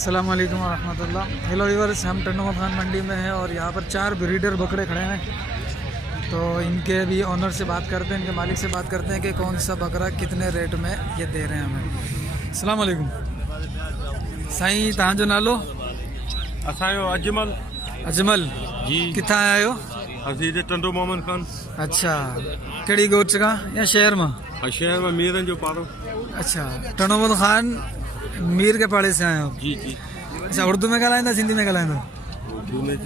अस्सलाम वालेकुम रहमतुल्लाह। हेलो व्यूअर्स, हम टंडोमल खान मंडी में हैं और यहाँ पर 4 ब्रीडर बकरे खड़े हैं। तो इनके भी ऑनर से बात करते हैं, इनके मालिक से बात करते हैं कि कौन सा बकरा कितने रेट में ये दे रहे हैं हमें। अस्सलाम वालेकुम साईं, तव्हांजो नालो? असांजो अजमल अजमल जी। किथां आया आहियो? असीं हिते टंडो मोहम्मद खान अच्छा, कहिड़ी गोच खां या शहर मां? शहर में मीरन जो पारो। अच्छा, टंडोमल खान मीर के पाड़े से आया हो? जी जी। अच्छा, उर्दू में ॻाल्हाईंदा सिंधी में ॻाल्हाईंदा? उर्दू में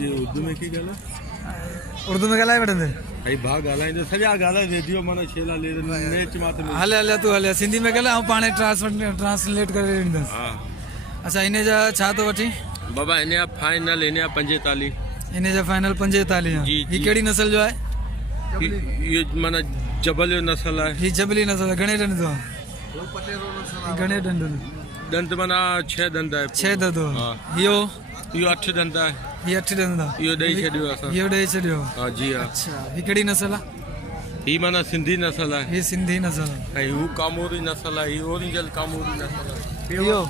की ॻाल्हि उर्दू में ॻाल्हाए वठंदे? आहे भाउ ॻाल्हाईंदो सॼा ॻाल्हाए रेडियो माना छेला ले मैच मां त हले हले तूं हले सिंधी में ॻाल्हाए, ऐं पाणे ट्रांसलेट करे ॾींदुसि। हा अच्छा, इन जा छा थो वठी? बाबा इन जा फाइनल इन जा 45। इन जा फाइनल 45। जी, ही जी। कहिड़ी नस्ल जो आहे? ये माना जबल जो नस्ल आहे। ही जबली नस्ल आहे। घणे ॾंद जो आहे? घणे ॾंद? दंत माना 6 दंद आहे। 6 दंद। हा। इहो? इहो 8 दंद आहे। ही 8 दंद आहे। इहो ॾेई छॾियो असां। इहो ॾेई छॾियो? हा जी हा। अच्छा, ही कहिड़ी नस्ल आहे? ही माना सिंधी नस्ल आहे। ही सिंधी नस्ल आहे। ऐं हू कामोरी नस्ल आहे। ही ओरिजिनल कामोरी नस्ल आहे। इहो?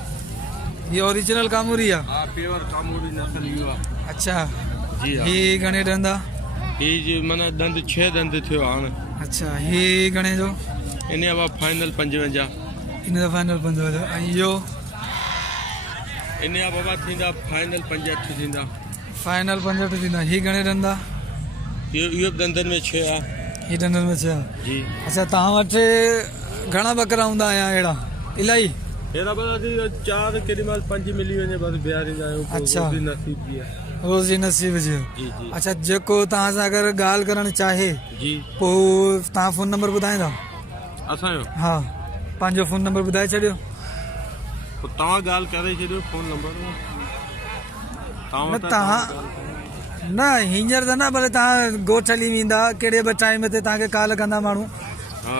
ही ओरिजिनल कामूरी आहे? हा, प्योर कामोरी नस्ल इहो आहे। अच्छा, जी हा। ही घणे ॾंद आहे? ही जी माना दंद 6 दंद थियो हाणे। अच्छा, ही घणे जो? इन जा फाइनल 55। इन जो फाइनल 55। ऐं इहो? इन जा बाबा थींदा फाइनल 65 थींदा। फाइनल 65 थींदा। ही घणे ॾंद आहे? इहो दंदनि में 6 आहे। ही दंदनि में 6 आहे। जी। अच्छा, तव्हां वटि घणा बकरा हूंदा या अहिड़ा? इलाही? हेड़ा बस 4 केॾी महिल 5 मिली वञे बसि बीहारींदा आहियूं। अच्छा। नसीब जी आहे। रोज़ी नसीब जी। जी जी। अच्छा, जेको तव्हां सां अगरि ॻाल्हि करणु चाहे जी। पोइ तव्हां फ़ोन नंबर ॿुधाईंदा? असांजो हा, पंहिंजो फ़ोन नंबर ॿुधाए छॾियो। पोइ तव्हां ॻाल्हि करे छॾियो फ़ोन नंबर। न तव्हां न हींअर त न, भले तव्हां ॻोठ हली वेंदा कहिड़े बि टाइम ते तव्हांखे कॉल कंदा माण्हू, हा।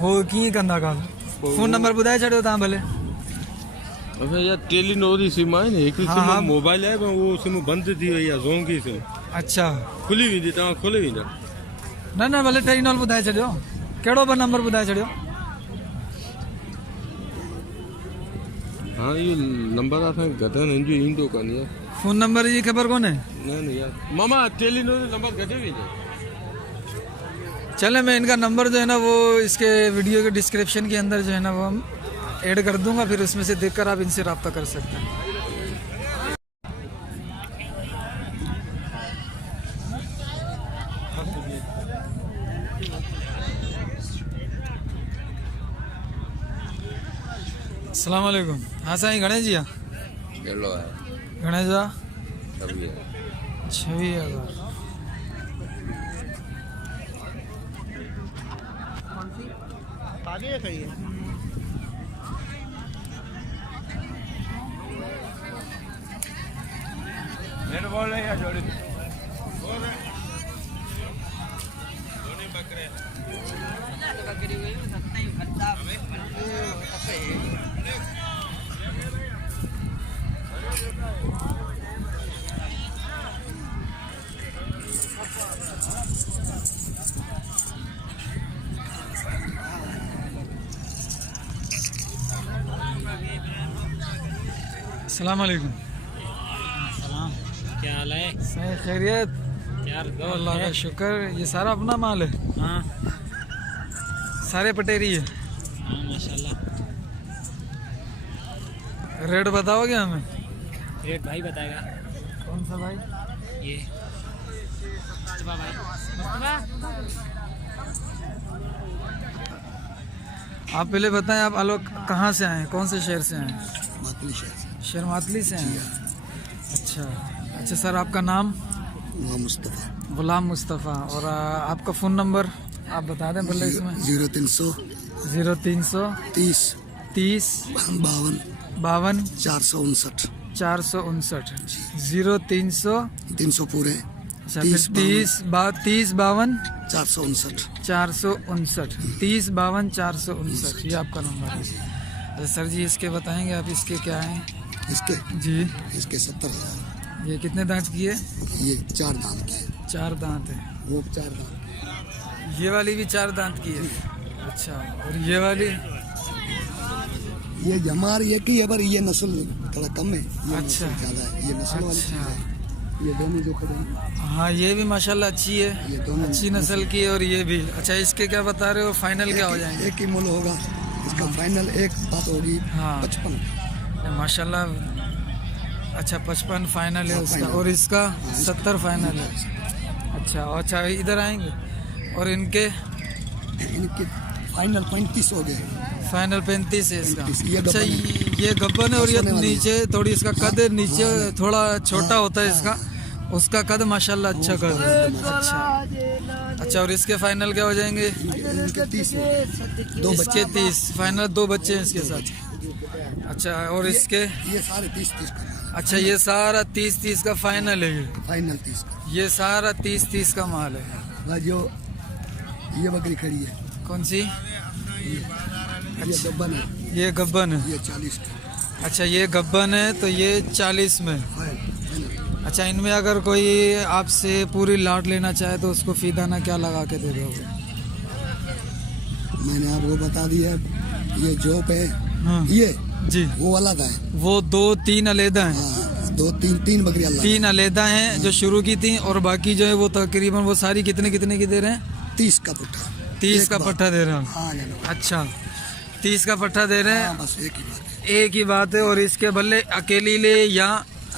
हो कीअं कंदा कॉल? फ़ोन नंबर ॿुधाए छॾियो तव्हां भले। असां या टेलीनॉर जी सिम आहे न, हिकिड़ी हा, सिम हा। मोबाइल आहे पर उहो सिम बंदि थी वई आहे। ज़ोंगी सिम अच्छा, खुली वेंदी, तव्हां खोले वेंदा। न न भले टेलीनॉर ॿुधाए छॾियो। कहिड़ो बि नंबर ॿुधाए छॾियो। हा, इहो नंबर असांखे गधनि हिन जो ईंदो कान यार। फ़ोन नंबर जी ख़बर कोन्हे? न न यार मामा टेलीनॉर जो नंबर गधे वेंदो। चले, मैं इनका नंबर जो है ना वो इसके वीडियो के डिस्क्रिप्शन के अंदर जो है ना वो हम ऐड कर दूंगा, फिर उसमें से देखकर आप इनसे रब्ता कर सकते हैं। अस्सलाम वालेकुम। हाँ साईं, घणे जी आहे? हेलो है घणे जा? 26,000। 26,000। मेरे बोल रहे हैं जोड़ी अस्सलाम वालेकुम। सलाम, क्या हाल है सही खैरियत? यार? अल्लाह का शुक्र। ये सारा अपना माल है? हाँ सारे पटेरी है? हाँ माशाल्लाह। रेट बताओगे हमें? रेट भाई बताएगा। कौन सा भाई? ये मुस्तफा भाई। मुस्तफा आप पहले बताएं, आप आलोक कहाँ से आए हैं, कौन से शहर से आए हैं? शहर मातली से आए हैं। अच्छा अच्छा सर, आपका नाम? गुलाम मुस्तफ़ा। और आपका फ़ोन नंबर आप बता दें भले इसमें। 0300 30 30 52 459 459 0300 300 पूरे। अच्छा, फिर 30 52 459 459 30 52 459, ये आपका नंबर है। अच्छा सर जी, इसके बताएंगे आप, इसके क्या हैं? इसके जी, इसके 70,000। ये कितने दांत की है? ये 4 दांत की है। 4 दांत है। वो 4 दांत। ये वाली भी 4 दांत की है? अच्छा, और ये वाली? ये जमार ये की है, पर ये नस्ल थोड़ा कम है, ये अच्छा। नस्ल ज्यादा है, ये नस्ल वाली चीज है। ये दोनों जो खड़े हैं, हाँ ये भी माशाल्लाह अच्छी है, ये दोनों अच्छी नस्ल की है। और ये भी अच्छा, इसके क्या बता रहे हो, फाइनल क्या हो जाएंगे? एक ही मूल्य होगा इसका, फाइनल एक बात होगी हाँ। 55। माशाल्लाह अच्छा 55 फाइनल है हाँ, उसका, फाइनल। और इसका 70 फाइनल है। अच्छा इधर आएंगे। और इनके इनके फाइनल 35 हो गए। फाइनल 35 है इसका। 35, ये अच्छा गब्बन है। ये गब्बन है, और ये सोने वाली है। नीचे थोड़ी इसका कद है, नीचे हाँ, थोड़ा छोटा होता है इसका, उसका कद माशाल्लाह अच्छा कद है। अच्छा और इसके फाइनल क्या हो जाएंगे? इनके 30 हो गए। दो इसके बच्चे, 30 फाइनल, 2 बच्चे हैं इसके साथ। अच्छा और इसके ये सारे 30 का माल, अच्छा ये सारा 30 का फाइनल है, फाइनल 30 का। ये सारा 30 का माल है। वह जो ये बकरी खड़ी है, कौन सी? ये गब्बन है, ये गब्बन है। ये 40 का अच्छा ये गब्बन है, तो ये 40 में। फाइनल। अच्छा इनमें अगर कोई आपसे पूरी लाट लेना चाहे तो उसको फीदाना क्या लगा के दे दोगे? मैंने आपको बता दिया, ये जॉब है, हाँ ये जी, वो अलग है। वो 2-3 अलहदा हैं। हाँ, 2-3 बकरी अलग है। 3 अलहदा हैं जो शुरू की थी, और बाकी जो है वो तकरीबन वो सारी कितने की दे रहे हैं? 30 का पुट्ठा, 30 एक का बात। पट्ठा दे रहे हैं। हाँ जानो। अच्छा 30 का पट्ठा दे रहे हाँ, हैं, बस एक ही बात है। एक ही बात है। और इसके बल्ले अकेली ले या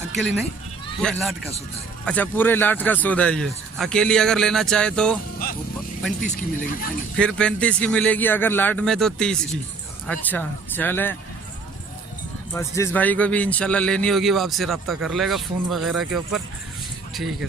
अकेली नहीं, पूरे लाट का सौदा है। अच्छा पूरे लाट का सौदा है ये। अकेली अगर लेना चाहे तो वो 35 की मिलेगी फाइनल। फिर 35 की मिलेगी, अगर लाट में तो 30 की। अच्छा चले, बस जिस भाई को भी इंशाल्लाह लेनी होगी वो आपसे रब्ता कर लेगा फ़ोन वगैरह के ऊपर। ठीक है।